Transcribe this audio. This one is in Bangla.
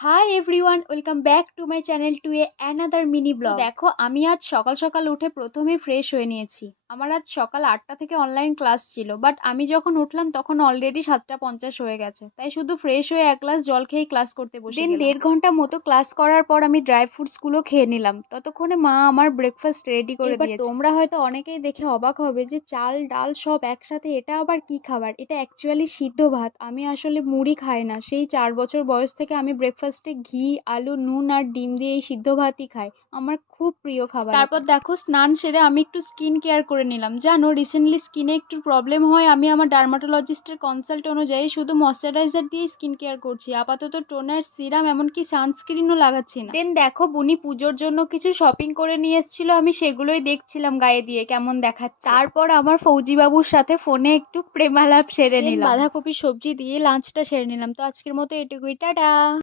Hi everyone, welcome back to my channel to another mini blog. দেখো, আমি আজ সকাল সকাল উঠে প্রথমে ফ্রেশ হয়ে নিয়েছি। আমার আজ সকাল 8টা থেকে অনলাইন ক্লাস ছিল, বাট আমি যখন উঠলাম তখন অলরেডি 7:50 হয়ে গেছে। তাই শুধু ফ্রেশ হয়ে এক গ্লাস জল খেয়েই ক্লাস করতে বসে গেলাম। 1.5 ঘন্টা মতো ক্লাস করার পর আমি ড্রাই ফ্রুটসগুলো খেয়ে নিলাম। ততক্ষণে মা আমার ব্রেকফাস্ট রেডি করে দিয়েছে। তোমরা হয়তো অনেকেই দেখে অবাক হবে যে চাল ডাল সব একসাথে, এটা আবার কি খাবার? এটা অ্যাকচুয়ালি সিদ্ধ ভাত। আমি আসলে মুড়ি খাই না, সেই 4 বছর বয়স থেকে আমি ব্রেকফাস্টে ঘি, আলু, নুন আর ডিম দিয়ে এই সিদ্ধ ভাতই খাই। আমার খুব প্রিয় খাবার। তারপর দেখো, স্নান সেরে আমি একটু স্কিন কেয়ার করে নিলাম। জানো, রিসেন্টলি স্কিনে একটু প্রবলেম হয়। আমি আমার ডার্মাটোলজিস্টের কনসাল্ট অনুযায়ী শুধু ময়শ্চারাইজার দিয়ে স্কিন কেয়ার করছি, আপাতত টোনার, সিরাম, এমনকি সানস্ক্রিনও লাগাচ্ছি না। দেন দেখো, বুনি পুজোর জন্য কিছু শপিং করে নিয়ে এসেছিল, আমি সেগুলোই দেখছিলাম গায়ে দিয়ে কেমন দেখাচ্ছে। তারপর আমার ফৌজি বাবুর সাথে ফোনে একটু প্রেমালাপ সেরে নিলাম। বাঁধাকপি সবজি দিয়ে লাঞ্চটা সেরে নিলাম। তো আজকের মতো এটুকুই, টাটা।